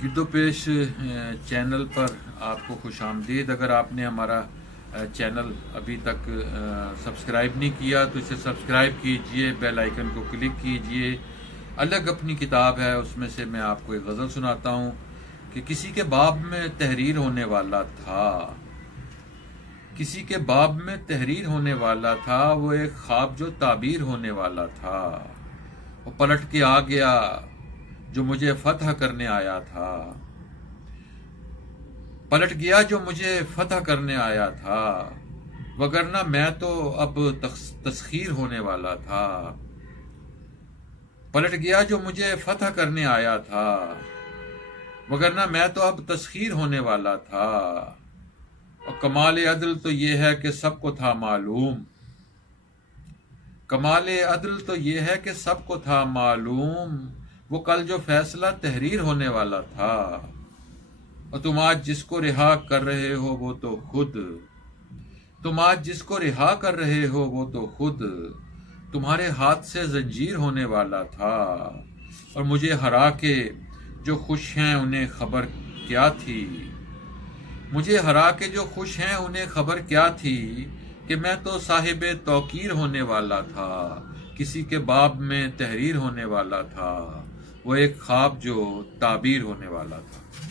गिरदो पेश चैनल पर आपको खुश आमदीद। अगर आपने हमारा चैनल अभी तक सब्सक्राइब नहीं किया तो इसे सब्सक्राइब कीजिए, बेल आइकन को क्लिक कीजिए। अलग अपनी किताब है, उसमें से मैं आपको एक गज़ल सुनाता हूँ कि किसी के बाब में तहरीर होने वाला था, किसी के बाब में तहरीर होने वाला था, वो एक ख्वाब जो ताबीर होने वाला था। वो पलट के आ गया जो मुझे फतह करने आया था, पलट गया जो मुझे फतह करने आया था, वगरना मैं तो अब तस्खीर होने वाला था। पलट गया जो मुझे फतह करने आया था, वगरना मैं तो अब तस्खीर होने वाला था। और कमाल अदल तो ये है कि सबको था मालूम, कमाल अदल तो ये है कि सबको था मालूम, वो कल जो फैसला तहरीर होने वाला था। और तुम आज जिसको रिहा कर रहे हो वो तो खुद, तुम आज जिसको रिहा कर रहे हो वो तो खुद तुम्हारे हाथ से जंजीर होने वाला था। और मुझे हरा के जो खुश हैं उन्हें खबर क्या थी, मुझे हरा के जो खुश हैं उन्हें खबर क्या थी कि मैं तो साहिबे तौकीर होने वाला था, किसी के बाब में तहरीर होने वाला था, वो एक ख्वाब जो ताबीर होने वाला था।